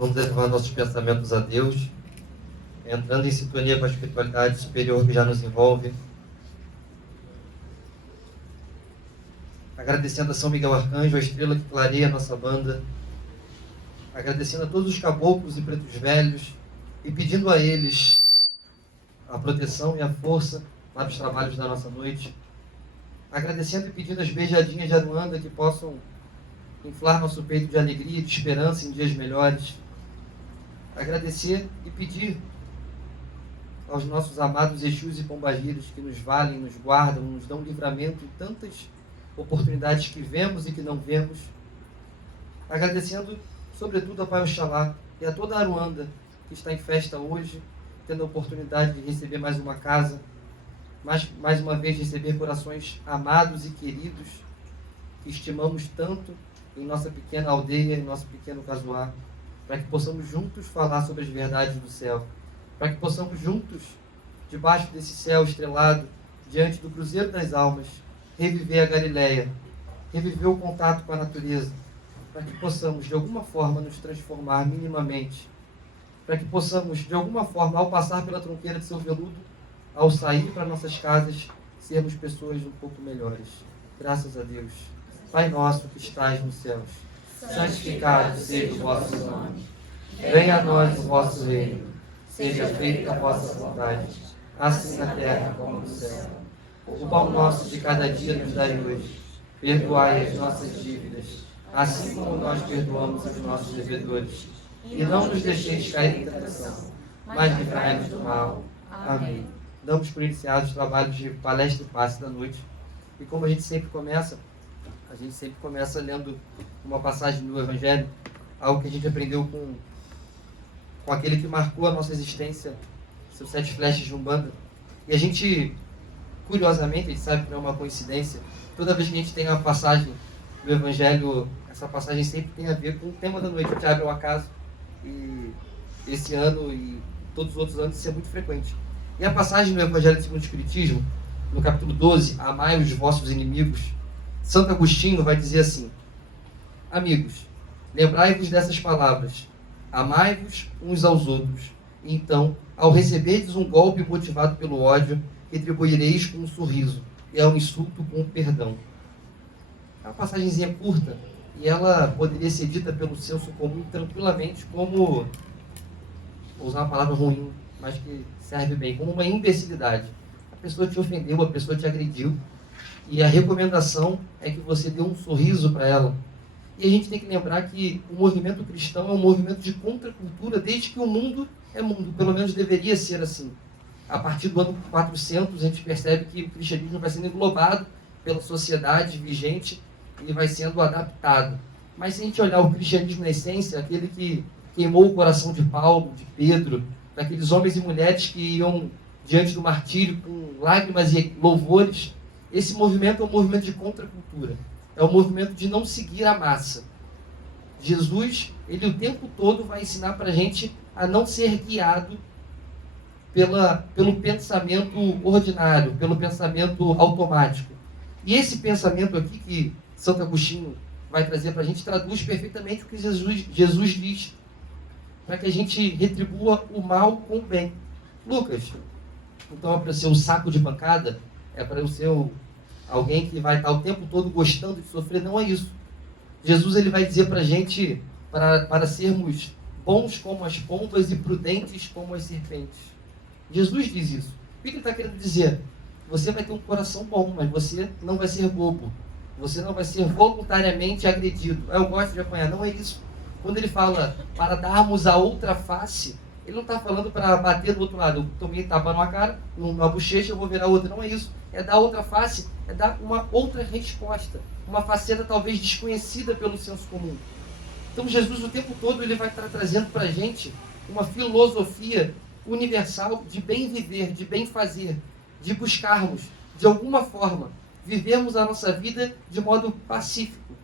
Vamos elevar nossos pensamentos a Deus, entrando em sintonia com a espiritualidade superior que já nos envolve. Agradecendo a São Miguel Arcanjo, a estrela que clareia a nossa banda. Agradecendo a todos os caboclos e pretos velhos e pedindo a eles a proteção e a força para os trabalhos da nossa noite. Agradecendo e pedindo as beijadinhas de Aruanda que possam inflar nosso peito de alegria e de esperança em dias melhores. Agradecer e pedir aos nossos amados Exus e Pombagiras que nos valem, nos guardam, nos dão livramento em tantas oportunidades que vemos e que não vemos. Agradecendo, sobretudo, a Pai Oxalá e a toda a Aruanda que está em festa hoje, tendo a oportunidade de receber mais uma casa, mais uma vez receber corações amados e queridos que estimamos tanto em nossa pequena aldeia, em nosso pequeno casuar, para que possamos juntos falar sobre as verdades do céu, para que possamos juntos, debaixo desse céu estrelado, diante do Cruzeiro das Almas, reviver a Galileia, reviver o contato com a natureza, para que possamos, de alguma forma, nos transformar minimamente, para que possamos, de alguma forma, ao passar pela tronqueira de São Veludo, ao sair para nossas casas, sermos pessoas um pouco melhores. Graças a Deus. Pai nosso que estais nos céus, santificado seja o vosso nome. Venha a nós o vosso reino. Seja feita a vossa vontade, assim na terra como no céu. O pão nosso de cada dia nos dai hoje. Perdoai as nossas dívidas, assim como nós perdoamos os nossos devedores. E não nos deixeis cair em tentação, mas livrai-nos do mal. Amém. Damos por iniciados os trabalhos de palestra e passe da noite. E como a gente sempre começa lendo uma passagem do Evangelho, algo que a gente aprendeu com aquele que marcou a nossa existência, seus 7 flechas de Umbanda. E a gente, curiosamente, a gente sabe que não é uma coincidência, toda vez que a gente tem uma passagem do Evangelho, essa passagem sempre tem a ver com o tema da noite. A gente abre um acaso, e esse ano e todos os outros anos isso é muito frequente. E a passagem do Evangelho segundo o Espiritismo, no capítulo 12, amai os vossos inimigos, Santo Agostinho vai dizer assim: amigos, lembrai-vos dessas palavras, amai-vos uns aos outros, e então, ao receberdes um golpe motivado pelo ódio, retribuireis com um sorriso, e ao insulto com um perdão. É uma passagenzinha curta, e ela poderia ser dita pelo senso comum tranquilamente como, vou usar uma palavra ruim, mas que serve bem, como uma imbecilidade. A pessoa te ofendeu, a pessoa te agrediu, e a recomendação é que você dê um sorriso para ela. E a gente tem que lembrar que o movimento cristão é um movimento de contracultura desde que o mundo é mundo, pelo menos deveria ser assim. A partir do ano 400 a gente percebe que o cristianismo vai sendo englobado pela sociedade vigente e vai sendo adaptado. Mas se a gente olhar o cristianismo na essência, aquele que queimou o coração de Paulo, de Pedro, daqueles homens e mulheres que iam diante do martírio com lágrimas e louvores, esse movimento é um movimento de contracultura. É um movimento de não seguir a massa. Jesus, ele o tempo todo vai ensinar para a gente a não ser guiado pelo pensamento ordinário, pelo pensamento automático. E esse pensamento aqui que Santo Agostinho vai trazer para a gente traduz perfeitamente o que Jesus diz, para que a gente retribua o mal com o bem. Lucas, então é para ser um saco de pancada? É para eu ser alguém que vai estar o tempo todo gostando de sofrer? Não é isso. Jesus ele vai dizer para a gente para sermos bons como as pombas e prudentes como as serpentes. Jesus diz isso. O que ele está querendo dizer? Você vai ter um coração bom, mas você não vai ser bobo. Você não vai ser voluntariamente agredido. Eu gosto de apanhar. Não é isso. Quando ele fala para darmos a outra face, ele não está falando para bater do outro lado. Eu tomei tapa numa cara, numa bochecha, eu vou virar outra. Não é isso. É dar outra face, é dar uma outra resposta. Uma faceta talvez desconhecida pelo senso comum. Então Jesus o tempo todo ele vai estar trazendo para a gente uma filosofia universal de bem viver, de bem fazer, de buscarmos, de alguma forma, vivermos a nossa vida de modo pacífico.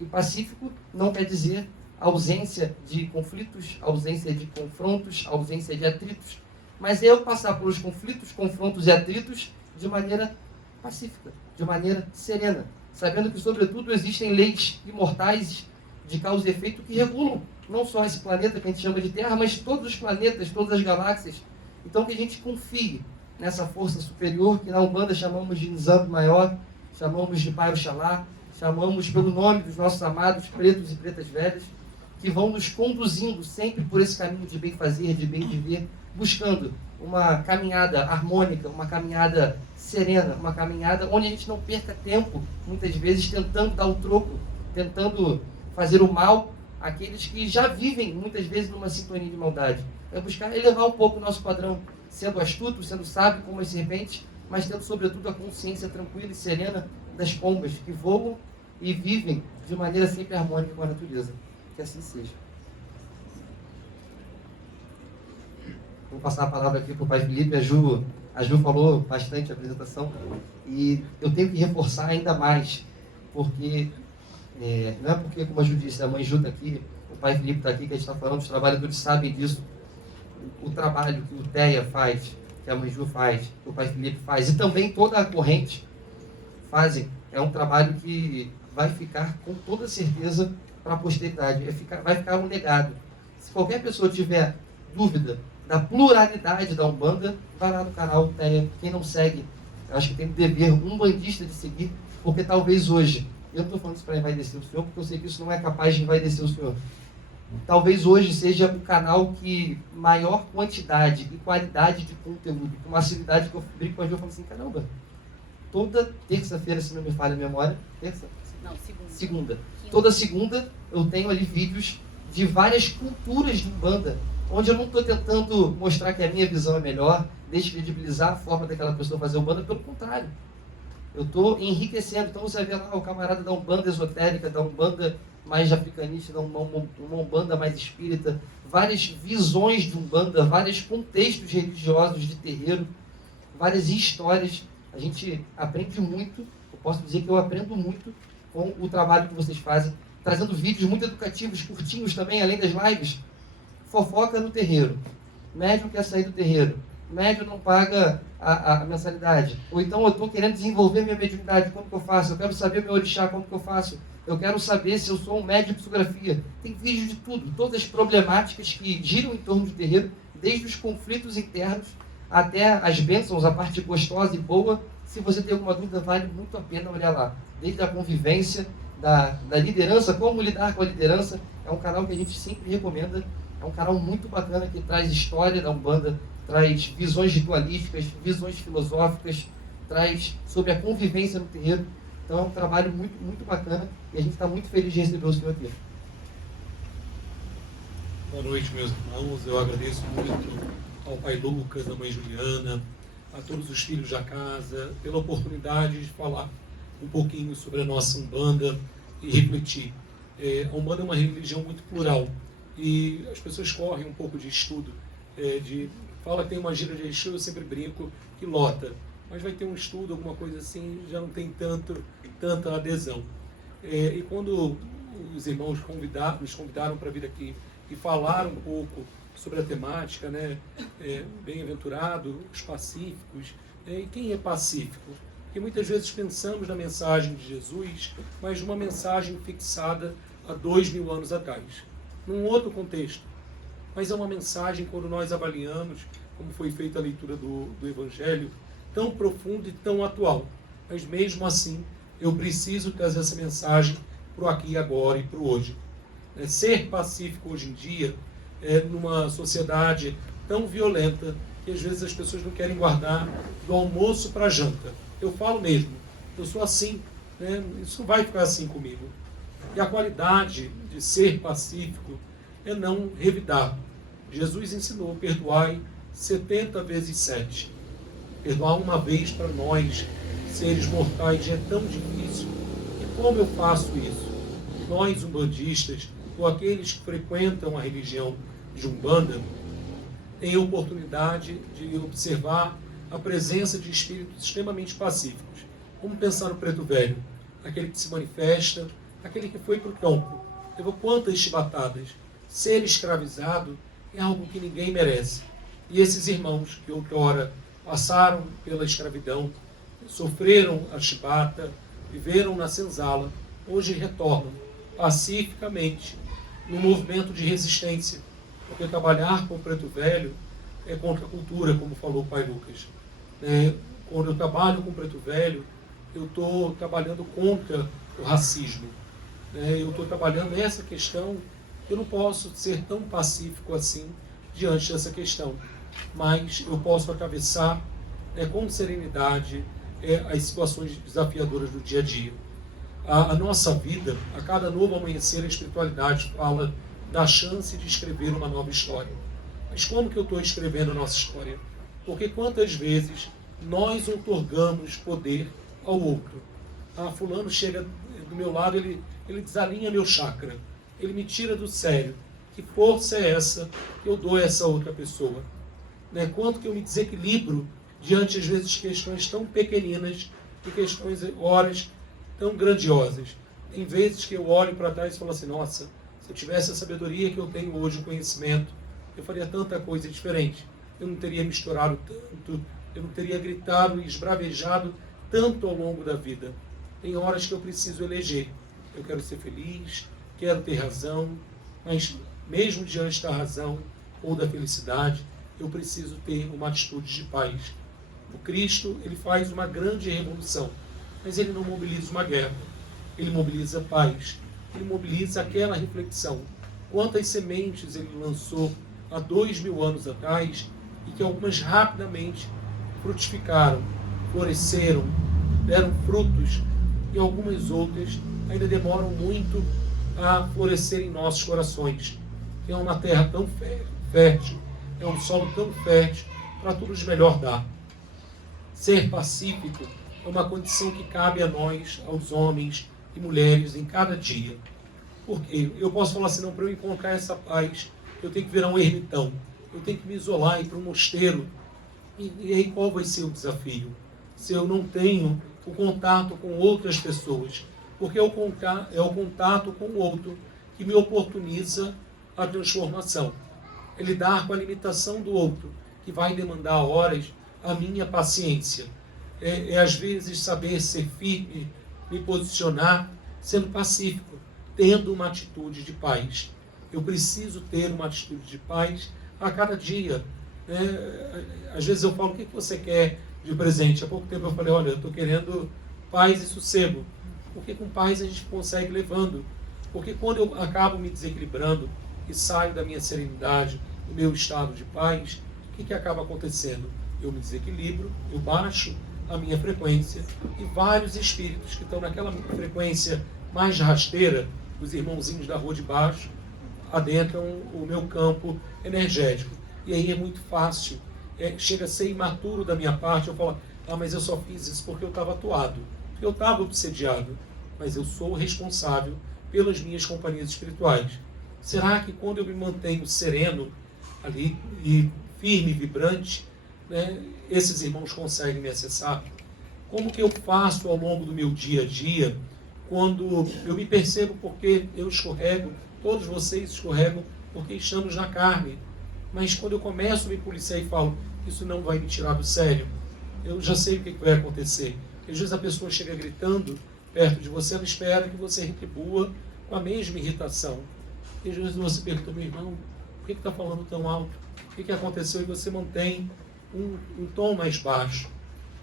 E pacífico não quer dizer ausência de conflitos, ausência de confrontos, ausência de atritos, mas é eu passar pelos conflitos, confrontos e atritos de maneira pacífica, de maneira serena, sabendo que, sobretudo, existem leis imortais de causa e efeito que regulam não só esse planeta que a gente chama de Terra, mas todos os planetas, todas as galáxias. Então que a gente confie nessa força superior, que na Umbanda chamamos de Nzambi Maior, chamamos de Pai Oxalá, chamamos pelo nome dos nossos amados pretos e pretas velhas, que vão nos conduzindo sempre por esse caminho de bem fazer, de bem viver, buscando uma caminhada harmônica, uma caminhada serena, uma caminhada onde a gente não perca tempo, muitas vezes tentando dar o troco, tentando fazer o mal àqueles que já vivem, muitas vezes, numa sintonia de maldade. É buscar elevar um pouco o nosso padrão, sendo astuto, sendo sábio como as serpentes, mas tendo, sobretudo, a consciência tranquila e serena das pombas que voam e vivem de maneira sempre harmônica com a natureza. Que assim seja. Vou passar a palavra aqui para o Pai Felipe. A Ju falou bastante a apresentação e eu tenho que reforçar ainda mais, porque não é porque, como a Ju disse, a mãe Ju está aqui, o Pai Felipe está aqui, que a gente está falando dos trabalhadores, sabem disso, o trabalho que o Teia faz, que a mãe Ju faz, que o Pai Felipe faz, e também toda a corrente fazem, é um trabalho que vai ficar com toda certeza para a posteridade, vai ficar um legado. Se qualquer pessoa tiver dúvida da pluralidade da Umbanda, vai lá no canal Teia. Quem não segue, eu acho que tem o dever umbandista de seguir, porque talvez hoje, eu não estou falando isso para envaidecer o senhor, porque eu sei que isso não é capaz de envaidecer o senhor. Talvez hoje seja o canal que maior quantidade e qualidade de conteúdo, com uma facilidade que eu brinco com a Ju, eu falo assim, caramba, toda terça-feira, se não me falha a memória, segunda. Toda segunda eu tenho ali vídeos de várias culturas de Umbanda, onde eu não estou tentando mostrar que a minha visão é melhor, descredibilizar a forma daquela pessoa fazer Umbanda, pelo contrário. Eu estou enriquecendo. Então você vai ver lá o camarada da Umbanda esotérica, da Umbanda mais africanista, da uma Umbanda mais espírita, várias visões de Umbanda, vários contextos religiosos de terreiro, várias histórias. A gente aprende muito, eu posso dizer que eu aprendo muito com o trabalho que vocês fazem, trazendo vídeos muito educativos, curtinhos também, além das lives. Fofoca no terreiro. Médium quer sair do terreiro. Médium não paga a mensalidade. Ou então eu estou querendo desenvolver minha mediunidade, como que eu faço? Eu quero saber meu orixá, como que eu faço? Eu quero saber se eu sou um médium de psicografia. Tem vídeo de tudo, todas as problemáticas que giram em torno do terreiro, desde os conflitos internos até as bênçãos, a parte gostosa e boa. Se você tem alguma dúvida, vale muito a pena olhar lá. Desde a convivência, da liderança, como lidar com a liderança. É um canal que a gente sempre recomenda. É um canal muito bacana que traz história da Umbanda, traz visões ritualísticas, visões filosóficas, traz sobre a convivência no terreiro. Então é um trabalho muito, muito bacana e a gente está muito feliz de receber o senhor aqui. Boa noite, meus irmãos. Eu agradeço muito ao pai Lucas, à mãe Juliana, a todos os filhos da casa, pela oportunidade de falar um pouquinho sobre a nossa Umbanda e refletir. A Umbanda é uma religião muito plural e as pessoas correm um pouco de estudo. Fala que tem uma gira de Exu, eu sempre brinco que lota, mas vai ter um estudo, alguma coisa assim, já não tem tanta adesão. E quando os irmãos nos convidaram para vir aqui e falar um pouco sobre a temática, né? Bem-aventurado, os pacíficos. E quem é pacífico? Porque muitas vezes pensamos na mensagem de Jesus, mas numa mensagem fixada há 2000 anos atrás, num outro contexto. Mas é uma mensagem, quando nós avaliamos, como foi feita a leitura do Evangelho, tão profunda e tão atual. Mas mesmo assim, eu preciso trazer essa mensagem para o aqui e agora e para o hoje. Ser pacífico hoje em dia, numa sociedade tão violenta, que às vezes as pessoas não querem guardar do almoço para a janta. Eu falo mesmo, eu sou assim, né? Isso não vai ficar assim comigo. E a qualidade de ser pacífico é não revidar. Jesus ensinou, perdoai 70 vezes 7. Perdoar uma vez para nós, seres mortais, é tão difícil. E como eu faço isso? Nós, umbandistas, ou aqueles que frequentam a religião de Umbanda, têm a oportunidade de observar a presença de espíritos extremamente pacíficos. Vamos pensar no preto velho, aquele que se manifesta, aquele que foi para o campo, levou quantas chibatadas. Ser escravizado é algo que ninguém merece. E esses irmãos que outrora passaram pela escravidão, sofreram a chibata, viveram na senzala, hoje retornam pacificamente, num movimento de resistência, porque trabalhar com o preto velho é contra a cultura, como falou o pai Lucas. Quando eu trabalho com o preto velho, eu estou trabalhando contra o racismo. Eu estou trabalhando essa questão. Eu não posso ser tão pacífico assim diante dessa questão, mas eu posso atravessar com serenidade as situações desafiadoras do dia a dia. A nossa vida, a cada novo amanhecer, a espiritualidade fala da chance de escrever uma nova história. Mas como que eu estou escrevendo a nossa história? Porque quantas vezes nós outorgamos poder ao outro? Fulano chega do meu lado, ele desalinha meu chakra, ele me tira do sério. Que força é essa que eu dou a essa outra pessoa? Quanto que eu me desequilibro diante, às vezes, de questões tão pequeninas e questões, horas, tão grandiosas. Tem vezes que eu olho para trás e falo assim, nossa, se eu tivesse a sabedoria que eu tenho hoje, o conhecimento, eu faria tanta coisa diferente. Eu não teria misturado tanto, eu não teria gritado e esbravejado tanto ao longo da vida. Tem horas que eu preciso eleger. Eu quero ser feliz, quero ter razão, mas mesmo diante da razão ou da felicidade, eu preciso ter uma atitude de paz. O Cristo, ele faz uma grande revolução, mas ele não mobiliza uma guerra, ele mobiliza paz, ele mobiliza aquela reflexão. Quantas sementes ele lançou há 2000 anos atrás e que algumas rapidamente frutificaram, floresceram, deram frutos e algumas outras ainda demoram muito a florescer em nossos corações. É uma terra tão fértil, é um solo tão fértil para tudo de melhor dar. Ser pacífico é uma condição que cabe a nós, aos homens e mulheres, em cada dia. Porque eu posso falar assim, não, para eu encontrar essa paz, eu tenho que virar um ermitão, eu tenho que me isolar, ir para um mosteiro. E aí qual vai ser o desafio? Se eu não tenho o contato com outras pessoas. Porque é o contato com o outro que me oportuniza a transformação. É lidar com a limitação do outro, que vai demandar horas a minha paciência. Às vezes saber ser firme, me posicionar, sendo pacífico, tendo uma atitude de paz. Eu preciso ter uma atitude de paz a cada dia. Às vezes eu falo, o que você quer de presente? Há pouco tempo eu falei, olha, eu estou querendo paz e sossego. Porque com paz a gente consegue levando. Porque quando eu acabo me desequilibrando e saio da minha serenidade, do meu estado de paz, o que acaba acontecendo? Eu me desequilibro, eu baixo a minha frequência e vários espíritos que estão naquela frequência mais rasteira, os irmãozinhos da rua de baixo, adentram o meu campo energético. E aí é muito fácil, chega a ser imaturo da minha parte, eu falo, mas eu só fiz isso porque eu estava atuado, porque eu estava obsediado, mas eu sou responsável pelas minhas companhias espirituais. Será que quando eu me mantenho sereno ali e firme, vibrante, esses irmãos conseguem me acessar? Como que eu faço ao longo do meu dia a dia, quando eu me percebo porque eu escorrego, todos vocês escorregam porque estamos na carne, mas quando eu começo a me policiar e falo, isso não vai me tirar do sério, eu já sei o que vai acontecer. Às vezes a pessoa chega gritando perto de você, ela espera que você retribua com a mesma irritação. E às vezes você pergunta, meu irmão, por que está falando tão alto? O que aconteceu? E você mantém um tom mais baixo.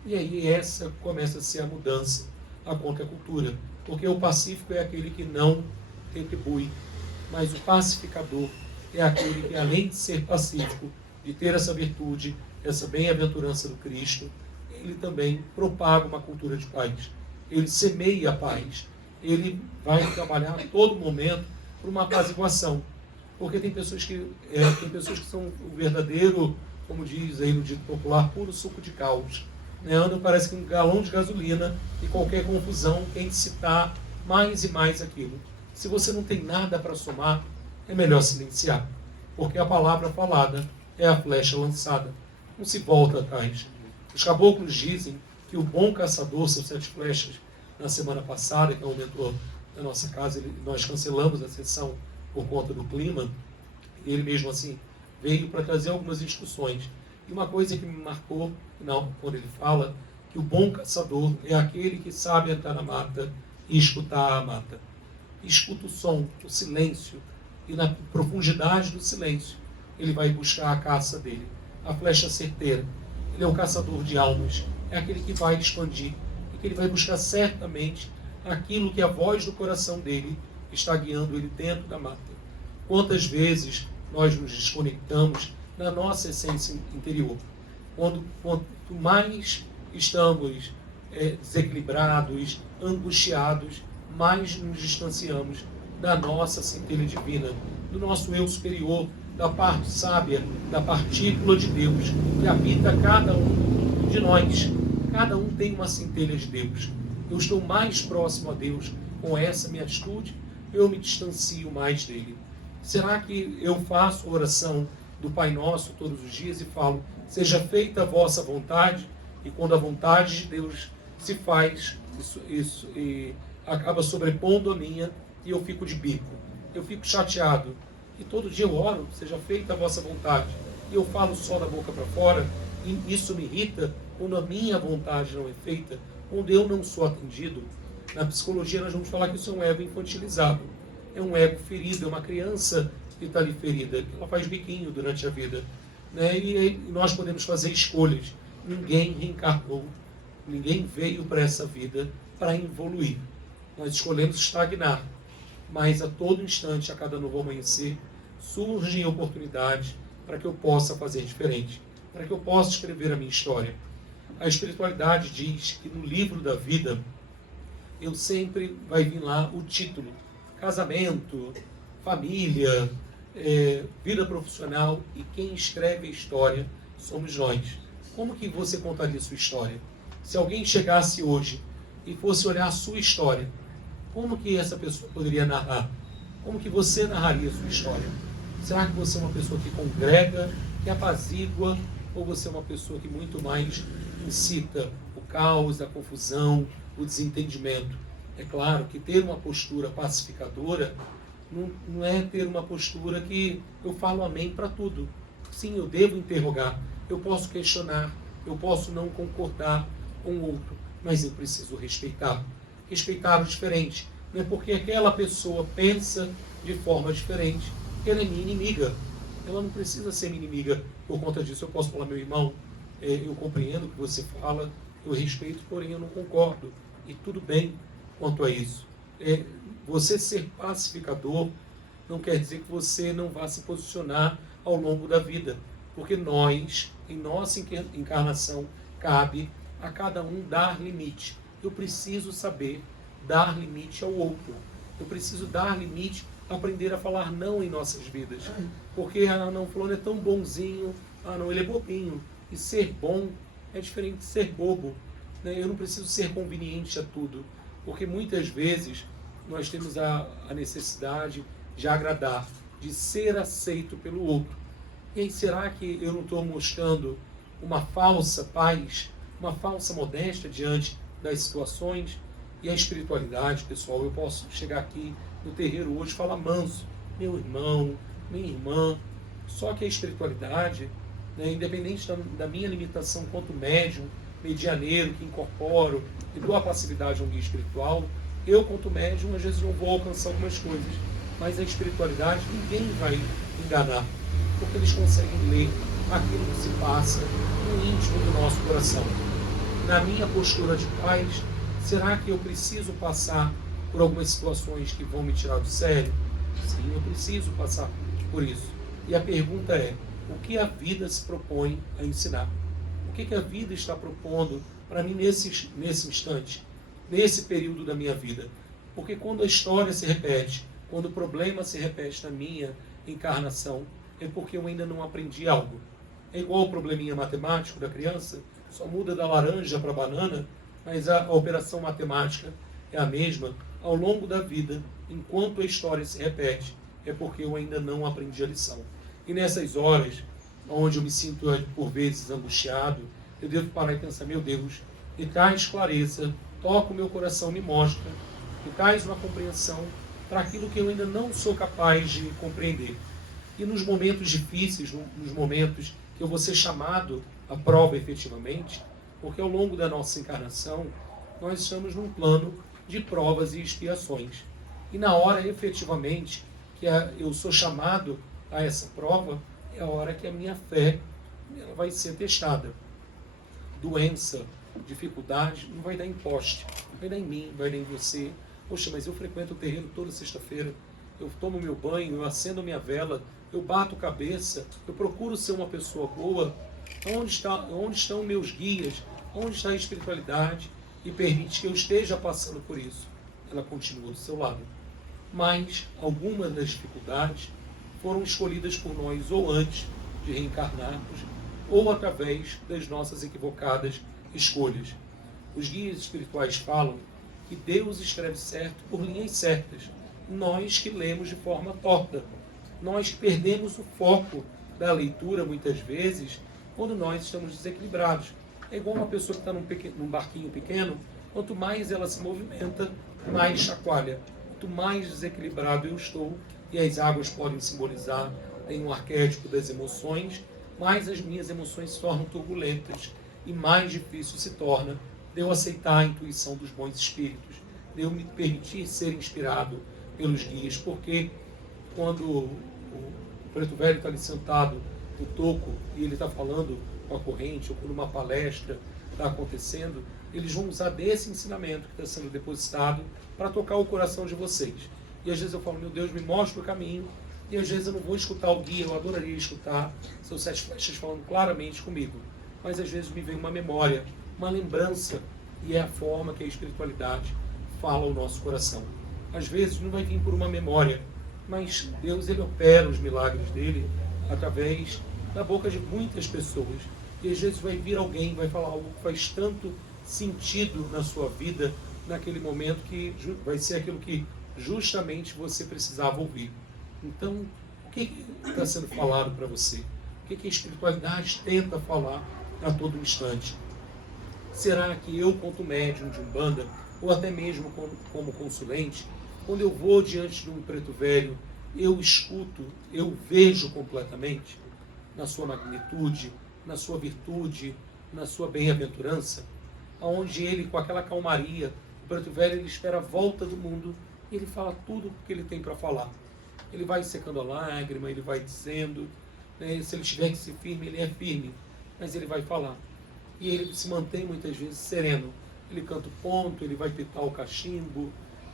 E aí essa começa a ser a mudança, a contracultura. Porque o pacífico é aquele que não retribui, mas o pacificador é aquele que, além de ser pacífico, de ter essa virtude, essa bem-aventurança do Cristo, ele também propaga uma cultura de paz. Ele semeia a paz. Ele vai trabalhar a todo momento por uma apaziguação. Porque tem pessoas que são o verdadeiro, como diz aí no dito popular, puro suco de caos. Andam, parece que um galão de gasolina e qualquer confusão quem citar mais e mais aquilo. Se você não tem nada para somar, é melhor silenciar. Porque a palavra falada é a flecha lançada. Não se volta atrás. Os caboclos dizem que o bom caçador, seus 7 flechas, na semana passada, que é o mentor da nossa casa, nós cancelamos a sessão por conta do clima, e ele mesmo assim veio para trazer algumas instruções. E uma coisa que me marcou, quando ele fala que o bom caçador é aquele que sabe entrar na mata e escutar a mata. Escuta o som, o silêncio, e na profundidade do silêncio, ele vai buscar a caça dele, a flecha certeira. Ele é o caçador de almas, é aquele que vai expandir, e que ele vai buscar certamente aquilo que a voz do coração dele está guiando ele dentro da mata. Quantas vezes nós nos desconectamos da nossa essência interior? Quanto mais estamos desequilibrados, angustiados, mais nos distanciamos da nossa centelha divina, do nosso eu superior, da parte sábia, da partícula de Deus que habita cada um de nós. Cada um tem uma centelha de Deus. Eu estou mais próximo a Deus com essa minha atitude, eu me distancio mais dele. Será que eu faço a oração do Pai Nosso todos os dias e falo, seja feita a vossa vontade, e quando a vontade de Deus se faz, isso e acaba sobrepondo a minha, e eu fico de bico, eu fico chateado. E todo dia eu oro, seja feita a vossa vontade, e eu falo só da boca para fora, e isso me irrita quando a minha vontade não é feita, quando eu não sou atendido. Na psicologia nós vamos falar que isso é um ego infantilizado, é um ego ferido, é uma criança que está ali ferida, ela faz biquinho durante a vida, né? E nós podemos fazer escolhas. Ninguém reencarnou, ninguém veio para essa vida para evoluir. Nós escolhemos estagnar, mas a todo instante, a cada novo amanhecer, surgem oportunidades para que eu possa fazer diferente, para que eu possa escrever a minha história. A espiritualidade diz que no livro da vida, eu sempre vai vir lá o título, casamento, família, vida profissional, e quem escreve a história somos nós. Como que você contaria a sua história? Se alguém chegasse hoje e fosse olhar a sua história, como que essa pessoa poderia narrar? Como que você narraria a sua história? Será que você é uma pessoa que congrega, que apazigua, ou você é uma pessoa que muito mais incita o caos, a confusão, o desentendimento? É claro que ter uma postura pacificadora não é ter uma postura que eu falo amém para tudo. Sim, eu devo interrogar, eu posso questionar, eu posso não concordar com o outro, mas eu preciso respeitar. Respeitar o diferente. Não é porque aquela pessoa pensa de forma diferente que ela é minha inimiga. Ela não precisa ser minha inimiga por conta disso. Eu posso falar, meu irmão, eu compreendo o que você fala, eu respeito, porém eu não concordo. E tudo bem quanto a isso. Você ser pacificador não quer dizer que você não vá se posicionar ao longo da vida. Porque nós, em nossa encarnação, cabe a cada um dar limite. Eu preciso saber dar limite ao outro. Eu preciso dar limite, aprender a falar não em nossas vidas. Porque, não, fulano é tão bonzinho, não, ele é bobinho. E ser bom é diferente de ser bobo, né? Eu não preciso ser conveniente a tudo. Porque muitas vezes nós temos a necessidade de agradar, de ser aceito pelo outro. E aí, será que eu não estou mostrando uma falsa paz, uma falsa modéstia diante das situações? E a espiritualidade, pessoal, eu posso chegar aqui no terreiro hoje e falar manso, meu irmão, minha irmã. Só que a espiritualidade, né, independente da minha limitação quanto médium, medianeiro, que incorporo e dou a passividade a um guia espiritual, eu, quanto médium, às vezes não vou alcançar algumas coisas. Mas a espiritualidade, ninguém vai enganar, porque eles conseguem ler aquilo que se passa no íntimo do nosso coração. Na minha postura de paz, será que eu preciso passar por algumas situações que vão me tirar do sério? Sim, eu preciso passar por isso. E a pergunta é, o que a vida se propõe a ensinar? O que a vida está propondo para mim nesse instante, nesse período da minha vida? Porque quando a história se repete, quando o problema se repete na minha encarnação, é porque eu ainda não aprendi algo. É igual o probleminha matemático da criança, só muda da laranja para a banana, mas a operação matemática é a mesma ao longo da vida. Enquanto a história se repete, é porque eu ainda não aprendi a lição. E nessas horas, onde eu me sinto por vezes angustiado, eu devo parar e pensar, meu Deus, me traz clareza, toca o meu coração, me mostra, me traz uma compreensão para aquilo que eu ainda não sou capaz de compreender. E nos momentos difíceis, nos momentos que eu vou ser chamado à prova efetivamente, porque ao longo da nossa encarnação, nós estamos num plano de provas e expiações. E na hora, efetivamente, que eu sou chamado a essa prova, é a hora que a minha fé ela vai ser testada. Doença, dificuldade, não vai dar em poste, vai dar em mim, vai dar em você. Poxa, mas eu frequento o terreiro toda sexta-feira, eu tomo meu banho, eu acendo minha vela, eu bato cabeça, eu procuro ser uma pessoa boa. Onde estão meus guias? Onde está a espiritualidade? E permite que eu esteja passando por isso. Ela continua do seu lado. Mas algumas das dificuldades foram escolhidas por nós ou antes de reencarnarmos ou através das nossas equivocadas escolhas. Os guias espirituais falam que Deus escreve certo por linhas certas. Nós que lemos de forma torta. Nós que perdemos o foco da leitura muitas vezes quando nós estamos desequilibrados. É igual uma pessoa que está num barquinho pequeno, quanto mais ela se movimenta, mais chacoalha. Quanto mais desequilibrado eu estou, e as águas podem simbolizar em um arquétipo das emoções, mais as minhas emoções se tornam turbulentas e mais difícil se torna de eu aceitar a intuição dos bons espíritos, de eu me permitir ser inspirado pelos guias, porque quando o preto velho está ali sentado no toco e ele está falando com a corrente, ou quando uma palestra está acontecendo, eles vão usar desse ensinamento que está sendo depositado para tocar o coração de vocês. E às vezes eu falo, meu Deus, me mostra o caminho, e às vezes eu não vou escutar o guia, eu adoraria escutar seus 7 flechas falando claramente comigo, mas às vezes me vem uma memória, uma lembrança, e é a forma que a espiritualidade fala ao nosso coração. Às vezes não vai vir por uma memória, mas Deus ele opera os milagres dele através da boca de muitas pessoas. E às vezes vai vir alguém, vai falar algo que faz tanto sentido na sua vida, naquele momento, que vai ser aquilo que justamente você precisava ouvir. Então, o que está sendo falado para você? O que a espiritualidade tenta falar a todo instante? Será que eu, quanto médium de Umbanda, ou até mesmo como consulente, quando eu vou diante de um preto velho, eu escuto, eu vejo completamente, na sua magnitude, na sua virtude, na sua bem-aventurança, onde ele, com aquela calmaria, o preto velho, ele espera a volta do mundo, e ele fala tudo o que ele tem para falar. Ele vai secando a lágrima, ele vai dizendo, né, se ele tiver que ser firme, ele é firme, mas ele vai falar. E ele se mantém muitas vezes sereno. Ele canta o ponto, ele vai pitar o cachimbo,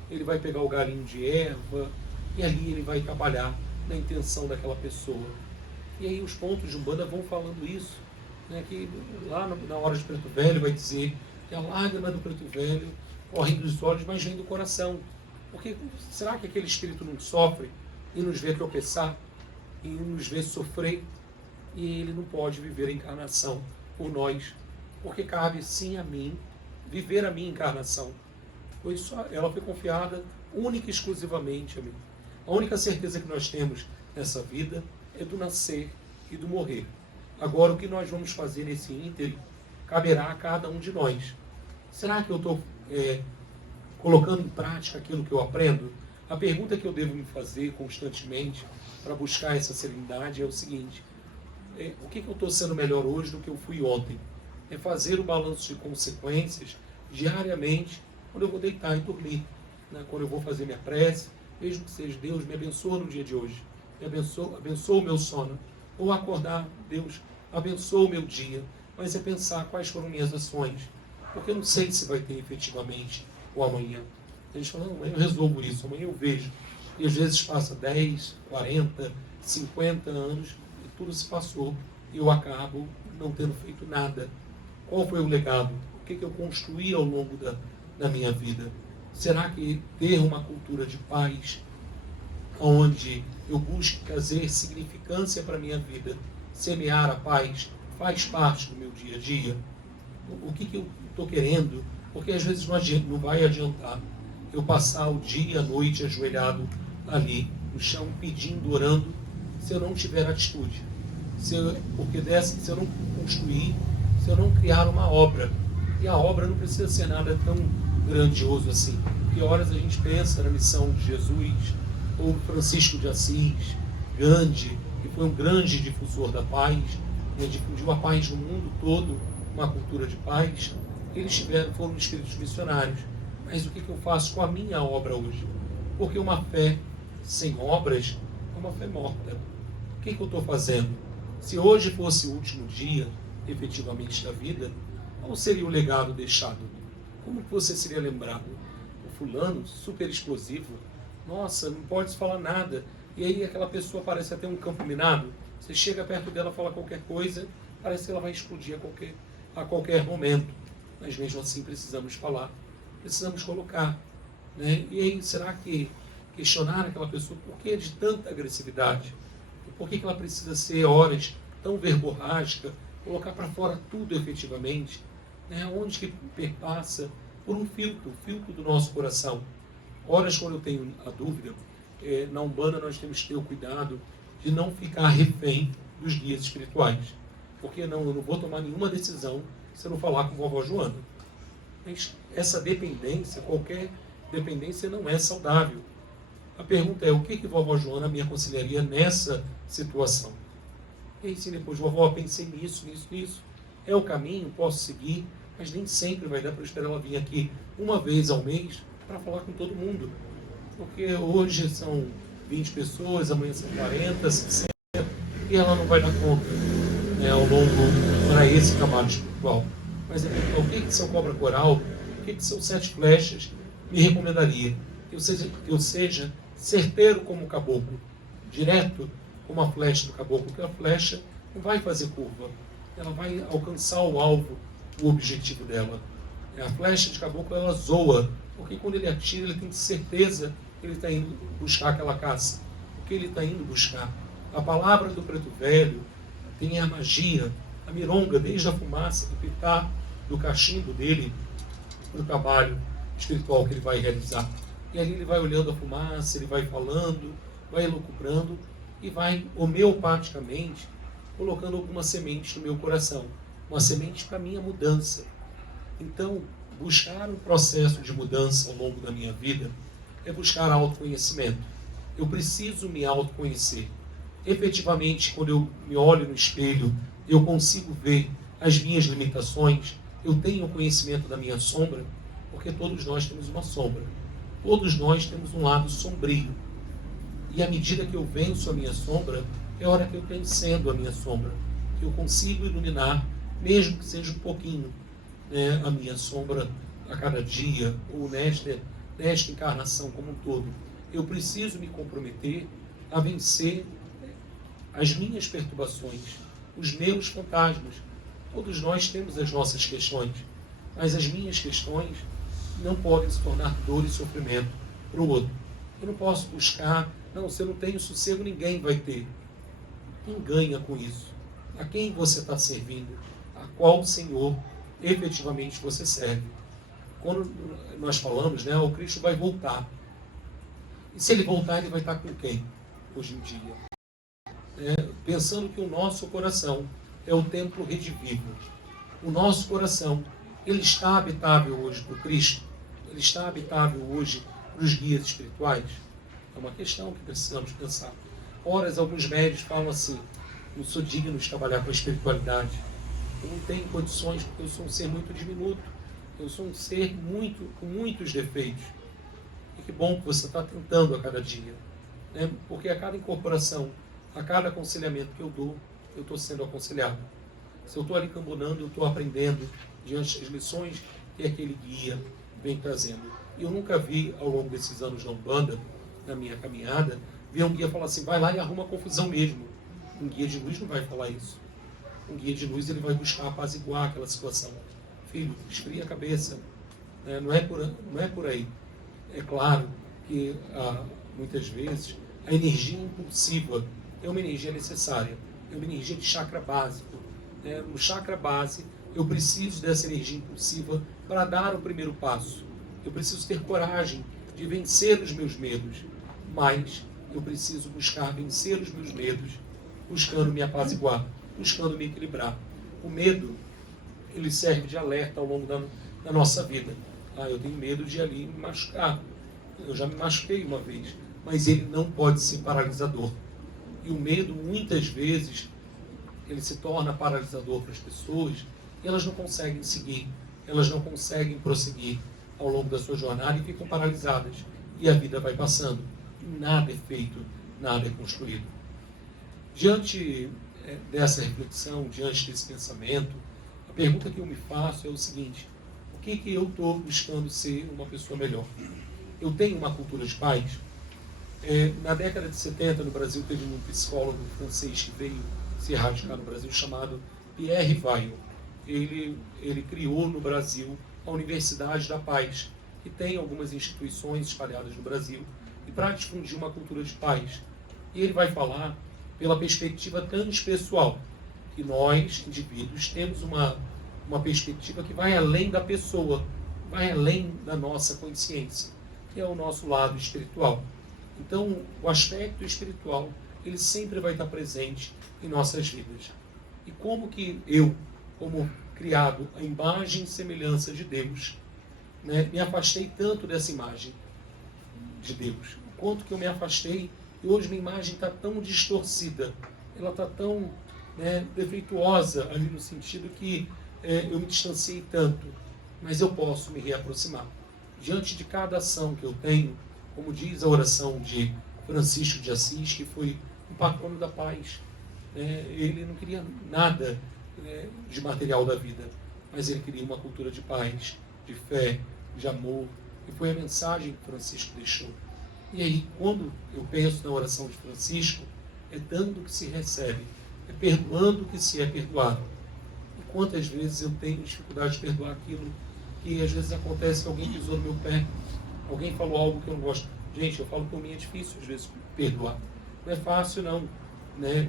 ele vai pegar o galinho de erva, e ali ele vai trabalhar na intenção daquela pessoa. E aí os pontos de Umbanda vão falando isso, né, que lá na hora de preto velho vai dizer que a lágrima do preto velho corre dos olhos, mas vem do coração. Porque será que aquele espírito não sofre e nos vê tropeçar e nos vê sofrer, e ele não pode viver a encarnação por nós, porque cabe sim a mim viver a minha encarnação, pois só ela foi confiada única e exclusivamente a mim. A única certeza que nós temos nessa vida é do nascer e do morrer. Agora, o que nós vamos fazer nesse ínterim caberá a cada um de nós. Será que eu estou colocando em prática aquilo que eu aprendo? A pergunta que eu devo me fazer constantemente para buscar essa serenidade é o seguinte: o que eu estou sendo melhor hoje do que eu fui ontem? É fazer o balanço de consequências diariamente, quando eu vou deitar e dormir, né? Quando eu vou fazer minha prece, mesmo que seja Deus, me abençoa no dia de hoje, me abençoa o meu sono, ou acordar, Deus, abençoa o meu dia, mas é pensar quais foram minhas ações, porque eu não sei se vai ter efetivamente o amanhã. A gente fala, não, amanhã eu resolvo isso, amanhã eu vejo. E às vezes passa 10, 40, 50 anos e tudo se passou e eu acabo não tendo feito nada. Qual foi o legado? O que eu construí ao longo da minha vida? Será que ter uma cultura de paz, onde eu busque trazer significância para a minha vida, semear a paz, faz parte do meu dia a dia? O que eu estou querendo? Porque às vezes não vai adiantar eu passar o dia e a noite ajoelhado ali no chão, pedindo, orando, se eu não tiver atitude. Se eu não construir, se eu não criar uma obra. E a obra não precisa ser nada tão grandioso assim. Que horas a gente pensa na missão de Jesus, ou Francisco de Assis, Gandhi, que foi um grande difusor da paz, né, difundiu a paz no mundo todo, uma cultura de paz. Eles foram espíritos missionários. Mas o que eu faço com a minha obra hoje? Porque uma fé sem obras é uma fé morta. O que eu estou fazendo? Se hoje fosse o último dia, efetivamente, da vida, qual seria o legado deixado? Como que você seria lembrado? O fulano, super explosivo, nossa, não pode falar nada. E aí aquela pessoa parece até um campo minado. Você chega perto dela, fala qualquer coisa, parece que ela vai explodir a qualquer momento. Mas mesmo assim precisamos falar, precisamos colocar. Né? E aí, será que questionar aquela pessoa por que de tanta agressividade? Por que ela precisa ser horas tão verborrágica, colocar para fora tudo efetivamente? Né? Onde que perpassa por um filtro, o filtro do nosso coração. Horas quando eu tenho a dúvida, na Umbanda nós temos que ter o cuidado de não ficar refém dos guias espirituais. Porque eu não vou tomar nenhuma decisão se eu não falar com a vovó Joana. Mas essa dependência, qualquer dependência, não é saudável. A pergunta é, o que vovó Joana me aconselharia nessa situação? E aí sim, depois, vovó, pensei nisso. É o caminho, posso seguir, mas nem sempre vai dar para esperar ela vir aqui uma vez ao mês para falar com todo mundo. Porque hoje são 20 pessoas, amanhã são 40, 60, e ela não vai dar conta, né, ao longo para esse trabalho espiritual. Mas o que seu cobra coral, o que seu 7 flechas me recomendaria? Que eu seja certeiro como o caboclo, direto como a flecha do caboclo, porque a flecha não vai fazer curva, ela vai alcançar o alvo, o objetivo dela. A flecha de caboclo, ela zoa, porque quando ele atira, ele tem certeza que ele está indo buscar aquela caça, o que ele está indo buscar. A palavra do preto velho tem a magia, a mironga, desde a fumaça do pitar do cachimbo dele para o trabalho espiritual que ele vai realizar. E ali ele vai olhando a fumaça, ele vai falando, vai elucubrando e vai homeopaticamente colocando alguma semente no meu coração, uma semente para a minha mudança. Então, buscar um processo de mudança ao longo da minha vida é buscar autoconhecimento. Eu preciso me autoconhecer. Efetivamente, quando eu me olho no espelho, eu consigo ver as minhas limitações, eu tenho conhecimento da minha sombra, porque todos nós temos uma sombra. Todos nós temos um lado sombrio. E à medida que eu venço a minha sombra, é a hora que eu transcendo a minha sombra, que eu consigo iluminar, mesmo que seja um pouquinho, né, a minha sombra a cada dia, ou nesta encarnação como um todo. Eu preciso me comprometer a vencer as minhas perturbações, os meus fantasmas. Todos nós temos as nossas questões, mas as minhas questões não podem se tornar dor e sofrimento para o outro. Eu não posso buscar, não, se eu não tenho sossego, ninguém vai ter. Quem ganha com isso? A quem você está servindo? A qual Senhor efetivamente você serve? Quando nós falamos, né, o Cristo vai voltar. E se ele voltar, ele vai estar com quem? Hoje em dia. Pensando que o nosso coração é o templo redivivo. O nosso coração, ele está habitável hoje por Cristo? Ele está habitável hoje para os guias espirituais? É uma questão que precisamos pensar. Horas, alguns médios falam assim, não sou digno de trabalhar com a espiritualidade. Eu não tenho condições, porque eu sou um ser muito diminuto. Eu sou um ser com muitos defeitos. E que bom que você está tentando a cada dia. Né? Porque a cada incorporação, a cada aconselhamento que eu dou, eu estou sendo aconselhado. Se eu estou ali cambonando, eu estou aprendendo diante das lições que aquele guia vem trazendo. E eu nunca vi, ao longo desses anos na Umbanda, na minha caminhada, ver um guia falar assim, vai lá e arruma confusão mesmo. Um guia de luz não vai falar isso. Um guia de luz, ele vai buscar apaziguar aquela situação. Filho, esfria a cabeça. Não é por aí. É claro que, muitas vezes, a energia impulsiva é uma energia necessária. É uma energia de chakra básico. No chakra base, eu preciso dessa energia impulsiva para dar o primeiro passo. Eu preciso ter coragem de vencer os meus medos. Mas eu preciso buscar vencer os meus medos, buscando me apaziguar, buscando me equilibrar. O medo, ele serve de alerta ao longo da nossa vida. Eu tenho medo de ali me machucar. Eu já me machuquei uma vez, mas ele não pode ser paralisador. E o medo, muitas vezes, ele se torna paralisador para as pessoas e elas não conseguem seguir, elas não conseguem prosseguir ao longo da sua jornada e ficam paralisadas. E a vida vai passando. nada é feito, nada é construído. Diante dessa reflexão, diante desse pensamento, a pergunta que eu me faço é o seguinte: o que eu estou buscando ser uma pessoa melhor? Eu tenho uma cultura de paz? Na década de 70, no Brasil, teve um psicólogo francês que veio se erradicar no Brasil, chamado Pierre Weil. Ele criou no Brasil a Universidade da Paz, que tem algumas instituições espalhadas no Brasil, e para difundir uma cultura de paz. E ele vai falar pela perspectiva transpessoal, que nós, indivíduos, temos uma perspectiva que vai além da pessoa, vai além da nossa consciência, que é o nosso lado espiritual. Então, o aspecto espiritual, ele sempre vai estar presente em nossas vidas. E como que eu, como criado à imagem e semelhança de Deus, me afastei tanto dessa imagem de Deus? O quanto que eu me afastei, e hoje minha imagem está tão distorcida, ela está tão defeituosa ali no sentido que eu me distanciei tanto, mas eu posso me reaproximar. Diante de cada ação que eu tenho, como diz a oração de Francisco de Assis, que foi um patrono da paz, ele não queria nada de material da vida, mas ele queria uma cultura de paz, de fé, de amor, e foi a mensagem que Francisco deixou. E aí, quando eu penso na oração de Francisco, é dando que se recebe, é perdoando que se é perdoado. E quantas vezes eu tenho dificuldade de perdoar aquilo que às vezes acontece que alguém pisou no meu pé, alguém falou algo que eu não gosto. Gente, eu falo por mim, é difícil às vezes perdoar. Não é fácil não,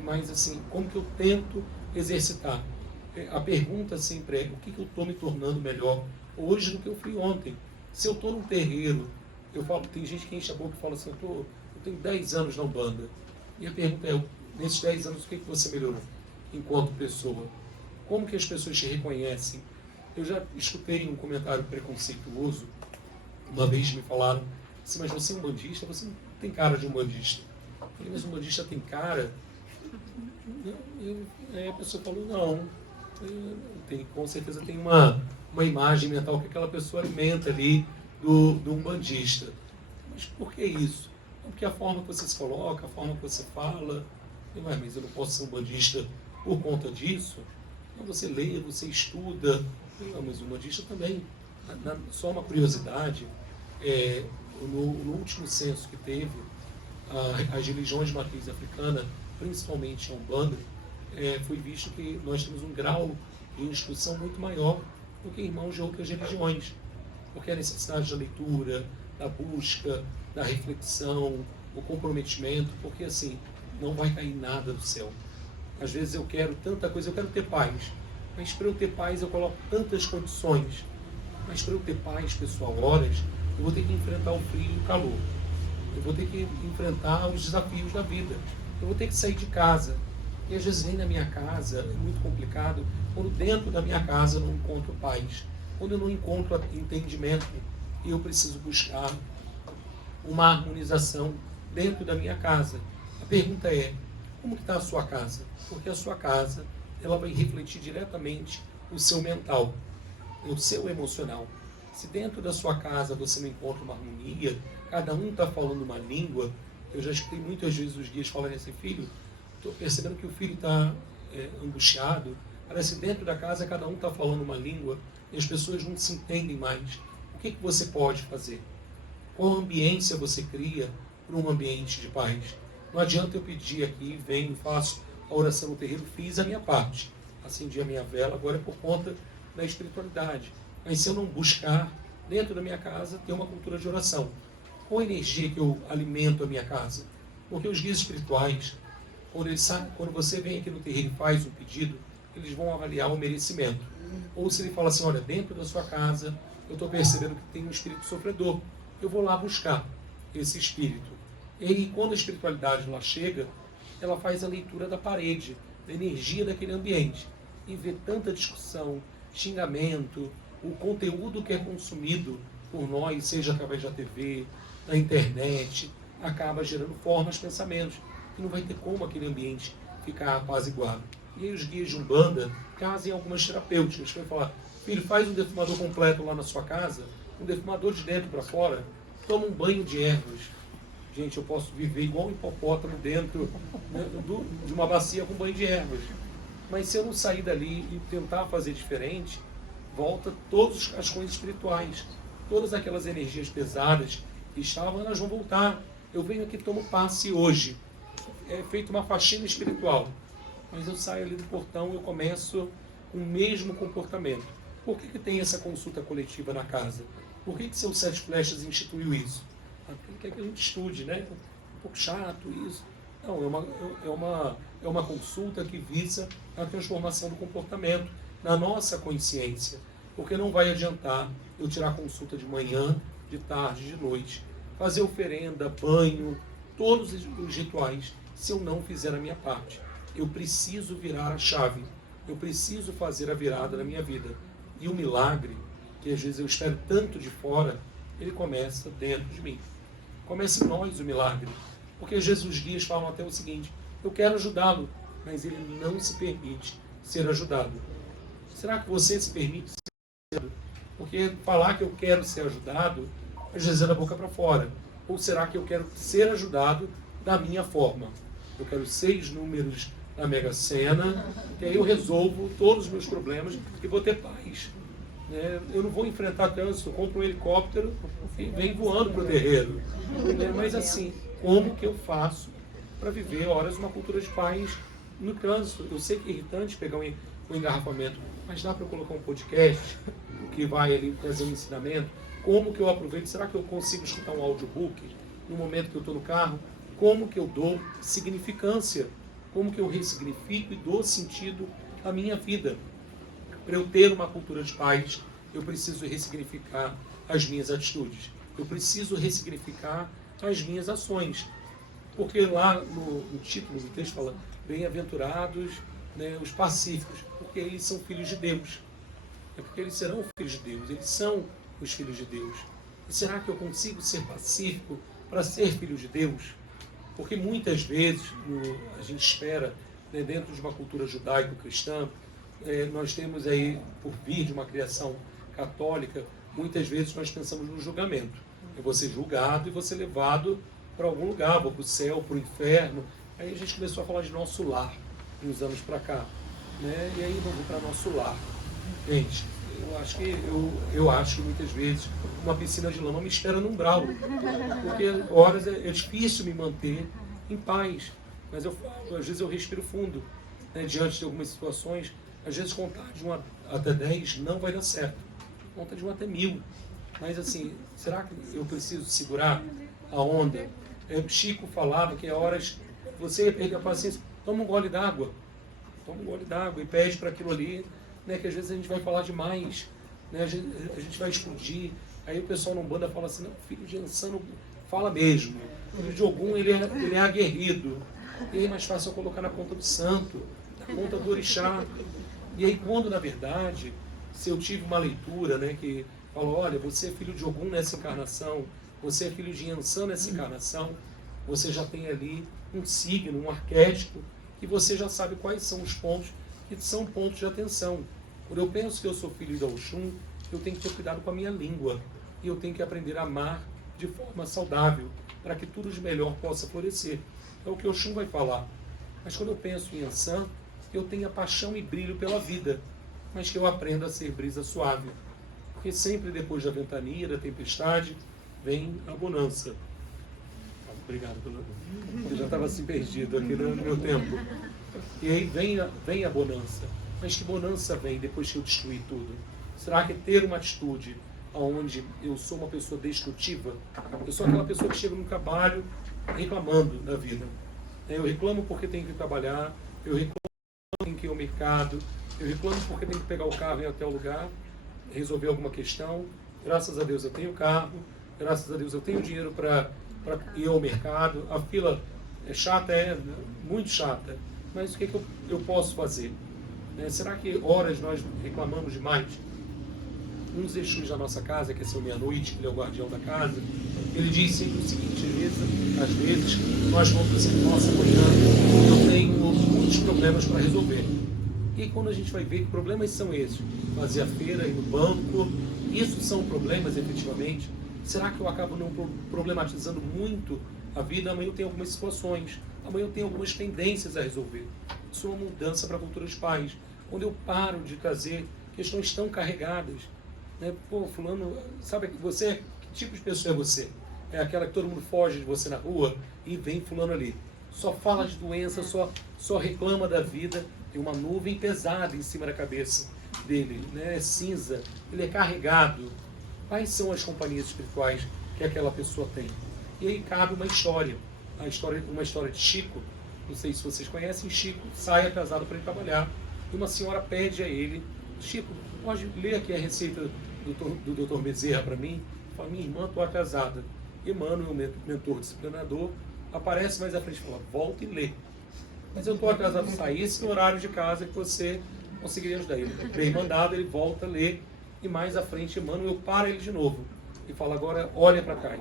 mas assim, como que eu tento exercitar? A pergunta sempre é: o que eu estou me tornando melhor hoje do que eu fui ontem? Se eu estou num terreiro, eu falo, tem gente que enche a boca e fala assim: eu tenho 10 anos na Umbanda. E a pergunta é: nesses 10 anos, o que você melhorou enquanto pessoa? Como que as pessoas te reconhecem? Eu já escutei um comentário preconceituoso. Uma vez me falaram assim: mas você é um bandista? Você não tem cara de um bandista. Eu falei: mas um bandista tem cara? Aí a pessoa falou: não. Com certeza tem uma imagem mental que aquela pessoa alimenta ali do umbandista. Mas por que isso? Porque a forma que você se coloca, a forma que você fala. Mas eu não posso ser um umbandista por conta disso? Então você lê, você estuda. Mas o umbandista também. Só uma curiosidade, no último censo que teve, as religiões de matriz africana, principalmente a Umbanda, foi visto que nós temos um grau de instrução muito maior do que irmãos de outras religiões, porque a necessidade da leitura, da busca, da reflexão, o comprometimento, porque assim, não vai cair nada do céu. Às vezes eu quero tanta coisa, eu quero ter paz, mas para eu ter paz eu coloco tantas condições, mas para eu ter paz, pessoal, horas, eu vou ter que enfrentar o frio e o calor, eu vou ter que enfrentar os desafios da vida, eu vou ter que sair de casa. E às vezes nem na minha casa é muito complicado, quando dentro da minha casa eu não encontro paz, quando eu não encontro entendimento, e eu preciso buscar uma harmonização dentro da minha casa. A pergunta é: como que está a sua casa? Porque a sua casa, ela vai refletir diretamente o seu mental, o seu emocional. Se dentro da sua casa você não encontra uma harmonia, cada um está falando uma língua. Eu já escutei muitas vezes os guias falarem assim: filho, estou percebendo que o filho está angustiado. Parece que dentro da casa cada um está falando uma língua e as pessoas não se entendem mais. O que você pode fazer? Qual ambiência você cria para um ambiente de paz? Não adianta eu pedir aqui, venho, faço a oração no terreiro, fiz a minha parte. Acendi a minha vela, agora é por conta da espiritualidade. Mas se eu não buscar dentro da minha casa, ter uma cultura de oração, qual a energia que eu alimento a minha casa? Porque os guias espirituais, quando você vem aqui no terreiro e faz um pedido, eles vão avaliar o merecimento. Ou se ele fala assim: olha, dentro da sua casa eu estou percebendo que tem um espírito sofredor, eu vou lá buscar esse espírito. E aí, quando a espiritualidade lá chega, ela faz a leitura da parede, da energia daquele ambiente, e vê tanta discussão, xingamento, o conteúdo que é consumido por nós, seja através da TV, da internet, acaba gerando formas, pensamentos, que não vai ter como aquele ambiente ficar apaziguado. E aí os guias de Umbanda fazem algumas terapêuticas. Vai falar: filho, faz um defumador completo lá na sua casa, um defumador de dentro para fora, toma um banho de ervas. Gente, eu posso viver igual um hipopótamo dentro, né, de uma bacia com banho de ervas. Mas se eu não sair dali e tentar fazer diferente, volta todas as coisas espirituais. Todas aquelas energias pesadas que estavam, elas vão voltar. Eu venho aqui, tomo passe hoje. É feita uma faxina espiritual. Mas eu saio ali do portão, eu começo com o mesmo comportamento. Por que tem essa consulta coletiva na casa? Por que seu Sete Flechas instituiu isso? Porque quer que a gente estude, né? Um pouco chato isso. Não, é uma consulta que visa a transformação do comportamento na nossa consciência. Porque não vai adiantar eu tirar consulta de manhã, de tarde, de noite, fazer oferenda, banho, todos os rituais, se eu não fizer a minha parte. Eu preciso virar a chave. Eu preciso fazer a virada na minha vida. E o milagre, que às vezes eu espero tanto de fora, ele começa dentro de mim. Começa em nós o milagre. Porque Jesus guias falam até o seguinte: eu quero ajudá-lo, mas ele não se permite ser ajudado. Será que você se permite ser ajudado? Porque falar que eu quero ser ajudado, às vezes é da boca para fora. Ou será que eu quero ser ajudado da minha forma? Eu quero 6 números na Mega Sena, que aí eu resolvo todos os meus problemas e vou ter paz. Eu não vou enfrentar trânsito, eu compro um helicóptero e venho voando para o terreiro. Mas assim, como que eu faço para viver horas uma cultura de paz no trânsito? Eu sei que é irritante pegar um engarrafamento, mas dá para eu colocar um podcast que vai ali trazer um ensinamento? Como que eu aproveito? Será que eu consigo escutar um audiobook no momento que eu estou no carro? Como que eu dou significância? Como que eu ressignifico e dou sentido à minha vida? Para eu ter uma cultura de paz, eu preciso ressignificar as minhas atitudes. Eu preciso ressignificar as minhas ações. Porque lá no título do texto fala: bem-aventurados, né, os pacíficos, porque eles são filhos de Deus. É porque eles serão filhos de Deus, eles são os filhos de Deus. E será que eu consigo ser pacífico para ser filho de Deus? Porque muitas vezes a gente espera, né, dentro de uma cultura judaico-cristã, nós temos aí, por vir de uma criação católica, muitas vezes nós pensamos no julgamento. Eu vou ser julgado e vou ser levado para algum lugar, vou para o céu, para o inferno. Aí a gente começou a falar de nosso lar, uns anos para cá. Né? E aí vamos para nosso lar. Gente, eu acho que muitas vezes uma piscina de lama me espera no umbral. Porque horas é difícil me manter em paz. Mas às vezes eu respiro fundo, né, diante de algumas situações. Às vezes contar de 1 até 10 não vai dar certo. Conta de 1 até 1000. Mas assim, será que eu preciso segurar a onda? Chico falava que horas você ia perder a paciência. Toma um gole d'água. Toma um gole d'água e pede para aquilo ali, né, que às vezes a gente vai falar demais, né, a gente vai explodir. Aí o pessoal no banda fala assim: não, filho de Ansã fala mesmo. Filho de Ogum, ele é aguerrido. E aí é mais fácil eu colocar na conta do santo, na conta do orixá. E aí quando, na verdade, se eu tive uma leitura, né, que falou: olha, você é filho de Ogum nessa encarnação, você é filho de Ansã nessa encarnação, você já tem ali um signo, um arquétipo, e você já sabe quais são os pontos que são pontos de atenção. Quando eu penso que eu sou filho de Oxum, eu tenho que ter cuidado com a minha língua, e eu tenho que aprender a amar de forma saudável, para que tudo de melhor possa florescer. É o que Oxum vai falar. Mas quando eu penso em Ansã, eu tenho a paixão e brilho pela vida, mas que eu aprenda a ser brisa suave. Porque sempre depois da ventania, da tempestade, vem a bonança. Obrigado, eu já estava assim perdido aqui no meu tempo. E aí vem a bonança. Mas que bonança vem depois que eu destruir tudo? Será que ter uma atitude onde eu sou uma pessoa destrutiva? Eu sou aquela pessoa que chega no trabalho reclamando da vida. Eu reclamo porque tenho que trabalhar, eu reclamo porque tenho que ir ao mercado, eu reclamo porque tenho que pegar o carro e ir até o lugar, resolver alguma questão. Graças a Deus eu tenho carro, graças a Deus eu tenho dinheiro para ir ao mercado. A fila é chata, é muito chata, mas o que eu posso fazer? Será que horas nós reclamamos demais? Um dos Exus da nossa casa, que é seu meia-noite, que ele é o guardião da casa, ele diz sempre o seguinte: às vezes nós vamos assim: nossa, amanhã eu tenho muitos problemas para resolver. E quando a gente vai ver que problemas são esses, fazer a feira, ir no banco, isso são problemas efetivamente? Será que eu acabo não problematizando muito a vida, amanhã eu tenho algumas situações, amanhã eu tenho algumas pendências a resolver. Isso é uma mudança para a cultura dos pais. Quando eu paro de trazer questões tão carregadas, né? Pô, fulano, sabe você, que tipo de pessoa é você? É aquela que todo mundo foge de você na rua e vem fulano ali. Só fala de doença, só reclama da vida. Tem uma nuvem pesada em cima da cabeça dele, né? É cinza, ele é carregado. Quais são as companhias espirituais que aquela pessoa tem? E aí cabe uma história, uma história de Chico. Não sei se vocês conhecem. Chico sai atrasado para ir trabalhar e uma senhora pede a ele: Chico, pode ler aqui a receita do Dr. Bezerra para mim? Fala: minha irmã, estou atrasada. Emmanuel, o mentor disciplinador, aparece mais à frente e fala: volta e lê. Mas eu estou atrasado, sair esse horário de casa que você conseguiria ajudar ele. Bem mandado, ele volta a ler e mais à frente Emmanuel para ele de novo e fala: agora olha para trás.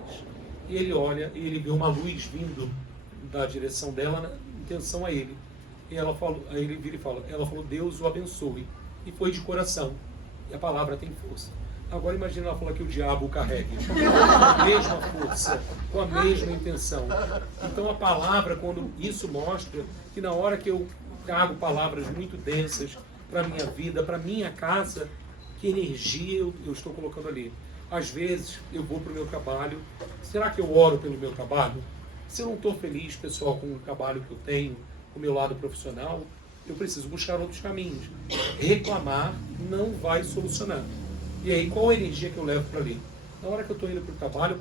E ele olha e ele vê uma luz vindo da direção dela, na intenção a ele. E ela falou, aí ele vira e fala, ela falou: Deus o abençoe. E foi de coração. E a palavra tem força. Agora imagina ela falar que o diabo o carregue. Com a mesma força, com a mesma intenção. Então a palavra, quando isso mostra que na hora que eu trago palavras muito densas para a minha vida, para a minha casa, que energia eu estou colocando ali. Às vezes eu vou para o meu trabalho. Será que eu oro pelo meu trabalho? Se eu não estou feliz, pessoal, com o trabalho que eu tenho, com o meu lado profissional, eu preciso buscar outros caminhos. Reclamar não vai solucionar. E aí, qual a energia que eu levo para ali? Na hora que eu estou indo para o trabalho,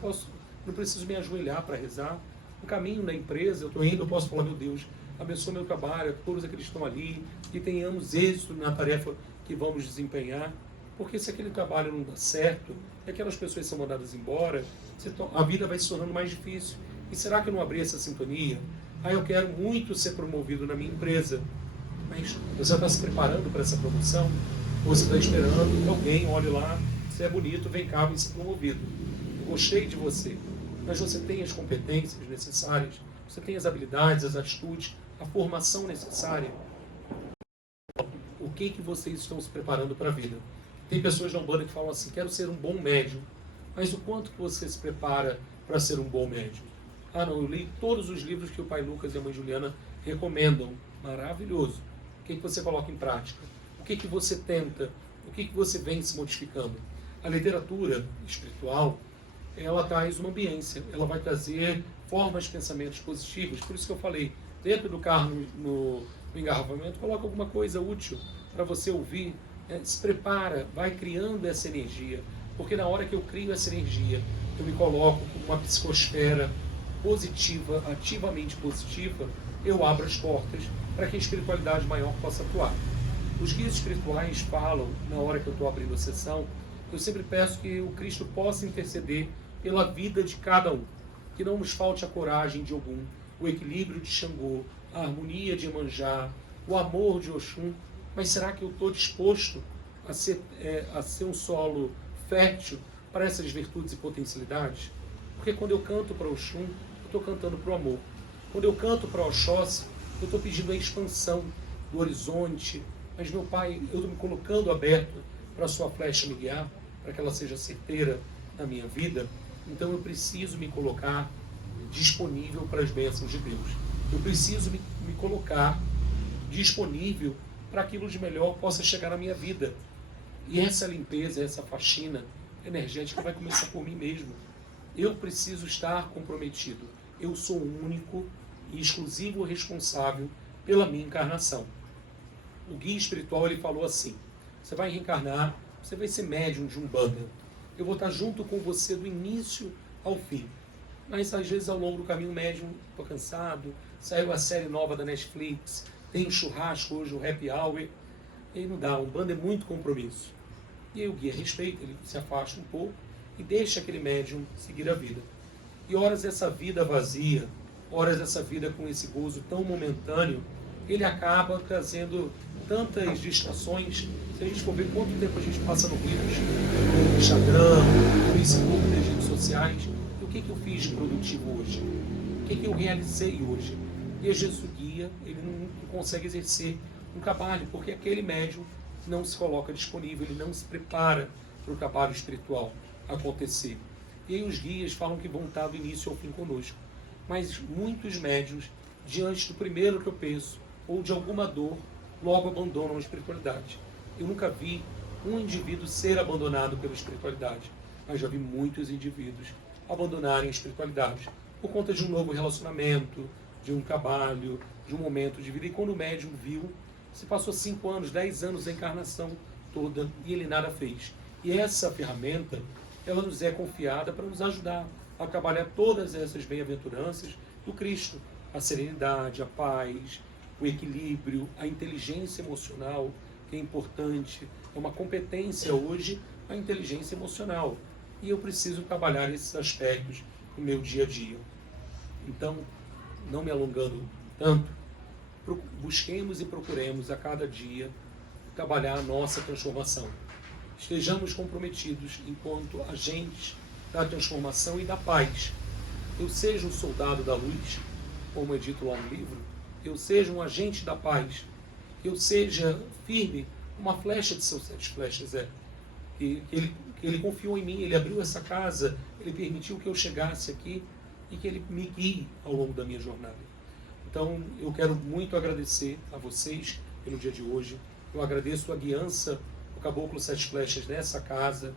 não preciso me ajoelhar para rezar. No caminho na empresa, eu estou indo, eu posso falar: meu Deus, abençoa meu trabalho, todos aqueles que estão ali, que tenhamos êxito na tarefa que vamos desempenhar. Porque se aquele trabalho não dá certo, e aquelas pessoas são mandadas embora, a vida vai se tornando mais difícil. E será que eu não abri essa sintonia? Eu quero muito ser promovido na minha empresa. Mas você está se preparando para essa promoção? Ou você está esperando que alguém olhe lá, você é bonito, vem cá, vem ser promovido. Eu gostei de você. Mas você tem as competências necessárias, você tem as habilidades, as atitudes, a formação necessária. O que vocês estão se preparando para a vida? Tem pessoas na Umbanda que falam assim: quero ser um bom médium. Mas o quanto que você se prepara para ser um bom médium? Não, eu li todos os livros que o pai Lucas e a mãe Juliana recomendam. Maravilhoso. O que você coloca em prática? O que você tenta? O que você vem se modificando? A literatura espiritual, ela traz uma ambiência, ela vai trazer formas de pensamentos positivos. Por isso que eu falei, dentro do carro, no engarrafamento, coloca alguma coisa útil para você ouvir. Se prepara, vai criando essa energia. Porque na hora que eu crio essa energia, eu me coloco com uma psicosfera positiva, ativamente positiva, eu abro as portas para que a espiritualidade maior possa atuar. Os guias espirituais falam, na hora que eu estou abrindo a sessão, eu sempre peço que o Cristo possa interceder pela vida de cada um. Que não nos falte a coragem de Ogum, o equilíbrio de Xangô, a harmonia de Iemanjá, o amor de Oxum. Mas será que eu estou disposto a ser um solo fértil para essas virtudes e potencialidades? Porque quando eu canto para Oxum, eu estou cantando para o amor. Quando eu canto para Oxóssi, eu estou pedindo a expansão do horizonte. Mas, meu Pai, eu estou me colocando aberto para a sua flecha me guiar, para que ela seja certeira na minha vida. Então eu preciso me colocar disponível para as bênçãos de Deus. Eu preciso me colocar disponível para aquilo de melhor possa chegar na minha vida. E essa limpeza, essa faxina energética vai começar por mim mesmo. Eu preciso estar comprometido. Eu sou o único e exclusivo responsável pela minha encarnação. O guia espiritual, ele falou assim: você vai reencarnar, você vai ser médium de Umbanda. Eu vou estar junto com você do início ao fim. Mas às vezes ao longo do caminho, médium, estou cansado, saiu a série nova da Netflix, tem um churrasco hoje, um happy hour, e aí não dá, Umbanda é muito compromisso. E aí o guia respeita, ele se afasta um pouco e deixa aquele médium seguir a vida. E horas essa vida vazia, horas essa vida com esse gozo tão momentâneo, ele acaba trazendo tantas distrações. Se a gente for ver quanto tempo a gente passa no Reels, no Instagram, no Facebook, nas redes sociais, e o que eu fiz de produtivo hoje? O que eu realizei hoje? E Jesus guia, ele não consegue exercer um trabalho, porque aquele médium não se coloca disponível, ele não se prepara para o trabalho espiritual acontecer. E aí os guias falam que vão estar do início ao fim conosco. mas muitos médiuns, diante do primeiro tropeço ou de alguma dor, logo abandonam a espiritualidade. Eu nunca vi um indivíduo ser abandonado pela espiritualidade, mas já vi muitos indivíduos abandonarem a espiritualidade por conta de um novo relacionamento, de um trabalho, de um momento de vida. E quando o médium viu, se passou 5 anos, 10 anos da encarnação toda e ele nada fez. E essa ferramenta, ela nos é confiada para nos ajudar a trabalhar todas essas bem-aventuranças do Cristo. A serenidade, a paz, o equilíbrio, a inteligência emocional, que é importante. É uma competência hoje a inteligência emocional. E eu preciso trabalhar esses aspectos no meu dia a dia. Então, não me alongando tanto, busquemos e procuremos a cada dia trabalhar a nossa transformação. Estejamos comprometidos enquanto agentes da transformação e da paz. Eu seja um soldado da luz, como é dito lá no livro, eu seja um agente da paz, eu seja firme, uma flecha de seus 7 flechas que ele confiou em mim, ele abriu essa casa, ele permitiu que eu chegasse aqui e que ele me guie ao longo da minha jornada. Então, eu quero muito agradecer a vocês pelo dia de hoje. Eu agradeço a guiança do Caboclo 7 Flechas nessa casa.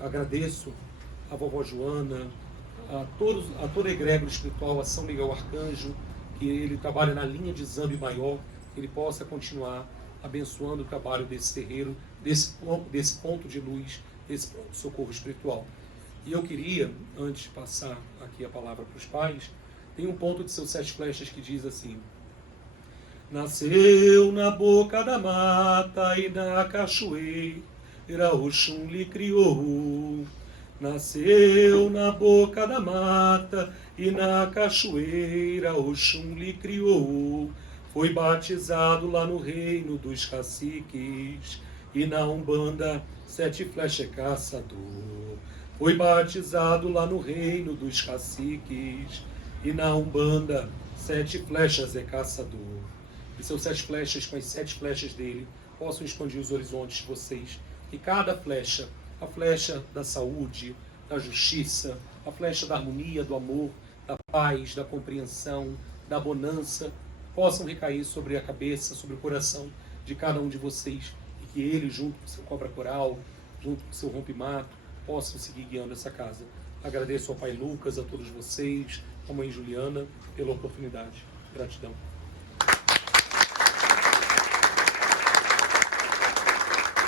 Agradeço a vovó Joana, a toda a egrégora espiritual, a São Miguel Arcanjo, que ele trabalha na linha de Zambi Maior, que ele possa continuar abençoando o trabalho desse terreiro, desse ponto de luz, desse ponto de socorro espiritual. E eu queria, antes de passar aqui a palavra para os pais, tem um ponto de seus 7 flechas que diz assim: nasceu na boca da mata e na cachoeira Oxum lhe criou. Nasceu na boca da mata e na cachoeira Oxum lhe criou. Foi batizado lá no reino dos caciques e na Umbanda 7 flechas é caçador. Foi batizado lá no reino dos caciques e na Umbanda 7 flechas é caçador. E seus 7 flechas, com as 7 flechas dele, possam expandir os horizontes de vocês. E cada flecha, a flecha da saúde, da justiça, a flecha da harmonia, do amor, da paz, da compreensão, da bonança, possam recair sobre a cabeça, sobre o coração de cada um de vocês. E que ele, junto com seu cobra coral, junto com seu rompe-mato, possam seguir guiando essa casa. Agradeço ao Pai Lucas, a todos vocês, à Mãe Juliana, pela oportunidade. Gratidão.